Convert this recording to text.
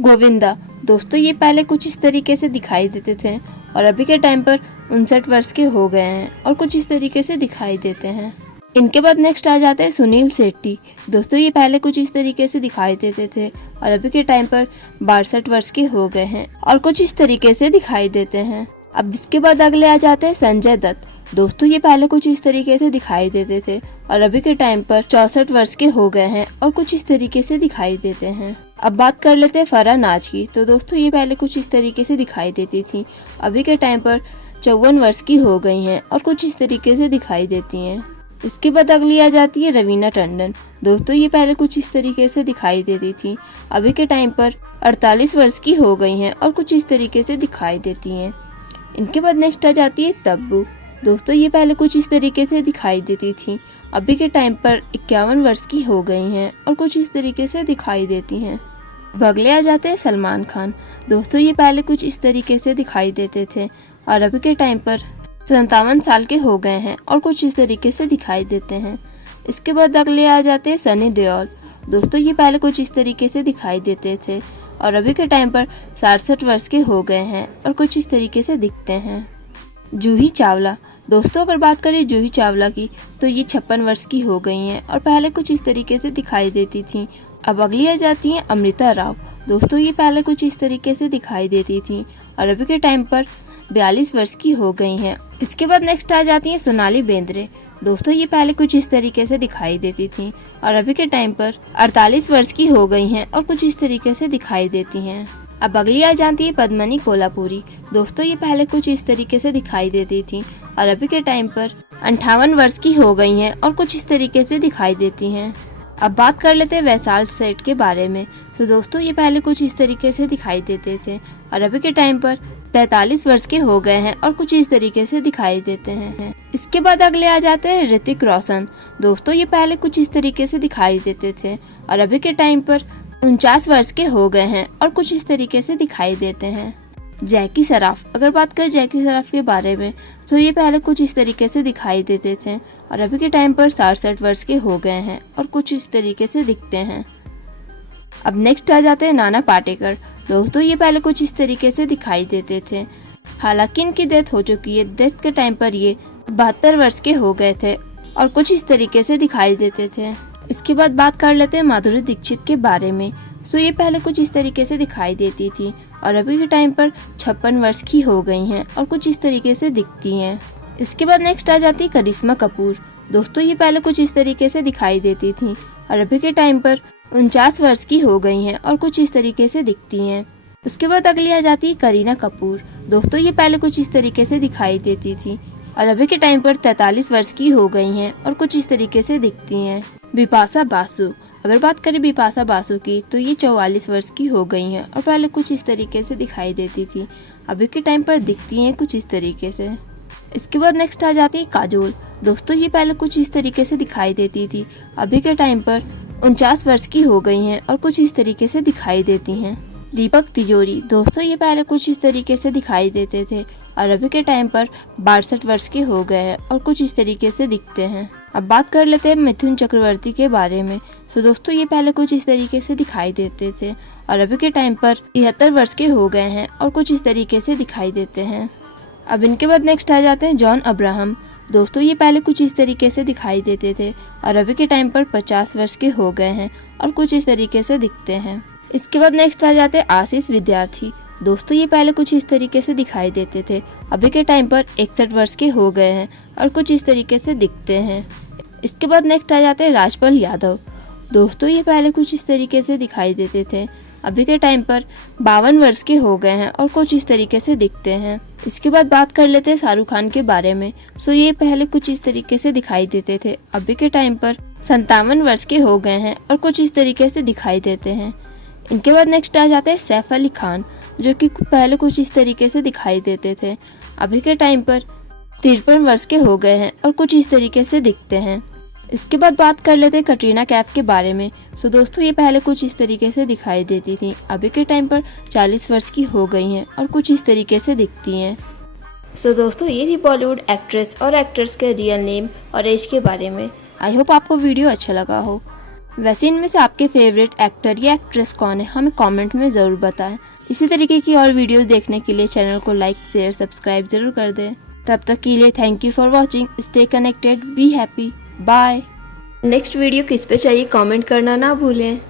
गोविंदा, दोस्तों ये पहले कुछ इस तरीके से दिखाई देते थे और अभी के टाइम पर 59 वर्ष के हो गए हैं और कुछ इस तरीके से दिखाई देते हैं। इनके बाद नेक्स्ट आ जाते हैं सुनील शेट्टी। दोस्तों ये पहले कुछ इस तरीके से दिखाई देते थे और अभी के टाइम पर 62 वर्ष के हो गए हैं और कुछ इस तरीके से दिखाई देते हैं। अब इसके बाद अगले आ जाते हैं संजय दत्त। दोस्तों ये पहले कुछ इस तरीके से दिखाई देते थे और अभी के टाइम पर 64 वर्ष के हो गए हैं और कुछ इस तरीके से दिखाई देते हैं। अब बात कर लेते हैं फरहान नाज की। तो दोस्तों ये पहले कुछ इस तरीके से दिखाई देती थी, अभी के टाइम पर 54 वर्ष की हो गई हैं और कुछ इस तरीके से दिखाई देती हैं। इसके बाद अगली आ जाती है रवीना टंडन। दोस्तों ये पहले कुछ इस तरीके से दिखाई देती थी, अभी के टाइम पर 48 वर्ष की हो गई हैं और कुछ इस तरीके से दिखाई देती हैं। इनके बाद नेक्स्ट आ जाती है तब्बू। दोस्तों ये पहले कुछ इस तरीके से दिखाई देती थी, अभी के टाइम पर 51 वर्ष की हो गई हैं और कुछ इस तरीके से दिखाई देती हैं। अब अगले आ जाते हैं सलमान खान। दोस्तों ये पहले कुछ इस तरीके से दिखाई देते थे और अभी के टाइम पर 57 साल के हो गए हैं और कुछ इस तरीके से दिखाई देते हैं। इसके बाद अगले आ जाते हैं सनी देओल। दोस्तों ये पहले कुछ इस तरीके से दिखाई देते थे और अभी के टाइम पर 67 वर्ष के हो गए हैं और कुछ इस तरीके से दिखते हैं। जूही चावला। दोस्तों अगर बात करें जूही चावला की तो ये 56 वर्ष की हो गई हैं और पहले कुछ इस तरीके से दिखाई देती थी। अब अगली आ जाती हैं अमृता राव। दोस्तों ये पहले कुछ इस तरीके से दिखाई देती थी और अभी के टाइम पर 42 वर्ष की हो गई हैं। इसके बाद नेक्स्ट आ जाती हैं सोनाली बेंद्रे। दोस्तों ये पहले कुछ इस तरीके से दिखाई देती थी और अभी के टाइम पर 48 वर्ष की हो गई हैं और कुछ इस तरीके से दिखाई देती हैं। अब अगली आ जाती है पद्मनी कोल्हापुरी। दोस्तों ये पहले कुछ इस तरीके से दिखाई देती थी और अभी के टाइम पर 58 वर्ष की हो गई हैं और कुछ इस तरीके से दिखाई देती हैं। अब बात कर लेते हैं वैशाल सेठ के बारे में। तो दोस्तों ये पहले कुछ इस तरीके से दिखाई देते थे और अभी के टाइम पर 43 वर्ष के हो गए हैं और कुछ इस तरीके से दिखाई देते हैं। इसके बाद अगले आ जाते हैं ऋतिक रोशन। दोस्तों ये पहले कुछ इस तरीके से दिखाई देते थे और अभी के टाइम पर 49 वर्ष के हो गए हैं और कुछ इस तरीके से दिखाई देते हैं। जैकी सराफ। अगर बात करें जैकी सराफ के बारे में तो ये पहले कुछ इस तरीके से दिखाई देते थे और अभी के टाइम पर 67 वर्ष के हो गए हैं और कुछ इस तरीके से दिखते हैं। अब नेक्स्ट आ जाते हैं नाना पाटेकर। दोस्तों ये पहले कुछ इस तरीके से दिखाई देते थे, हालांकि इनकी डेथ हो चुकी है। डेथ के टाइम पर ये 72 वर्ष के हो गए थे और कुछ इस तरीके से दिखाई देते थे। इसके बाद बात कर लेते हैं माधुरी दीक्षित के बारे में। सो ये पहले कुछ इस तरीके से दिखाई देती थी और अभी के टाइम पर 56 वर्ष की हो गई हैं और कुछ इस तरीके से दिखती हैं। इसके बाद नेक्स्ट आ जाती है करिश्मा कपूर। दोस्तों ये पहले कुछ इस तरीके से दिखाई देती थी और अभी के टाइम पर 49 वर्ष की हो गई हैं और कुछ इस तरीके से दिखती हैं। उसके बाद अगली आ जाती है करीना कपूर। दोस्तों ये पहले कुछ इस तरीके से दिखाई देती थी और अभी के टाइम पर 43 वर्ष की हो गई हैं और कुछ इस तरीके से दिखती हैं। बिपाशा बासु। अगर बात करें बिपाशा बासु की तो ये 44 वर्ष की हो गई हैं और पहले कुछ इस तरीके से दिखाई देती थी, अभी के टाइम पर दिखती हैं कुछ इस तरीके से। इसके बाद नेक्स्ट आ जाती है काजोल। दोस्तों ये पहले कुछ इस तरीके से दिखाई देती थी, अभी के टाइम पर 49 वर्ष की हो गई हैं और कुछ इस तरीके से दिखाई देती हैं। दीपक तिजोरी। दोस्तों ये पहले कुछ इस तरीके से दिखाई देते थे और अभी के टाइम पर 62 वर्ष के हो गए हैं और कुछ इस तरीके से दिखते हैं। अब बात कर लेते हैं मिथुन चक्रवर्ती के बारे में। तो दोस्तों ये पहले कुछ इस तरीके से दिखाई देते थे और अभी के टाइम पर 73 वर्ष के हो गए हैं और कुछ इस तरीके से दिखाई देते हैं। अब इनके बाद नेक्स्ट आ जाते हैं जॉन अब्राहम। दोस्तों ये पहले कुछ इस तरीके से दिखाई देते थे और अभी के टाइम पर 50 वर्ष के हो गए हैं और कुछ इस तरीके से दिखते हैं। इसके बाद नेक्स्ट आ जाते हैं आशीष विद्यार्थी। दोस्तों ये पहले कुछ इस तरीके से दिखाई देते थे, अभी के टाइम पर 61 वर्ष के हो गए हैं और कुछ इस तरीके से दिखते हैं। इसके बाद नेक्स्ट आ जाते हैं राजपाल यादव। दोस्तों ये पहले कुछ इस तरीके से दिखाई देते थे, अभी के टाइम पर 52 वर्ष के हो गए हैं और कुछ इस तरीके से दिखते हैं। इसके बाद बात कर लेते हैं शाहरुख खान के बारे में। सो ये पहले कुछ इस तरीके से दिखाई देते थे, अभी के टाइम पर 57 वर्ष के हो गए हैं और कुछ इस तरीके से दिखाई देते हैं। इनके बाद नेक्स्ट आ जाते हैं सैफ अली खान, जो कि पहले कुछ इस तरीके से दिखाई देते थे, अभी के टाइम पर 53 वर्ष के हो गए हैं और कुछ इस तरीके से दिखते हैं। इसके बाद बात कर लेते हैं कटरीना कैफ के बारे में। सो दोस्तों ये पहले कुछ इस तरीके से दिखाई देती थी, अभी के टाइम पर 40 वर्ष की हो गई हैं और कुछ इस तरीके से दिखती हैं। सो दोस्तों ये थी बॉलीवुड एक्ट्रेस और एक्टर्स के रियल नेम और एज के बारे में। आई होप आपको वीडियो अच्छा लगा हो। वैसे इनमें से आपके फेवरेट एक्टर या एक्ट्रेस कौन है, हमें कमेंट में ज़रूर बताएं। इसी तरीके की और वीडियोस देखने के लिए चैनल को लाइक शेयर सब्सक्राइब जरूर कर दें। तब तक के लिए thank you for watching. Stay connected, be happy, bye. Next video किस पे चाहिए कमेंट करना ना भूलें।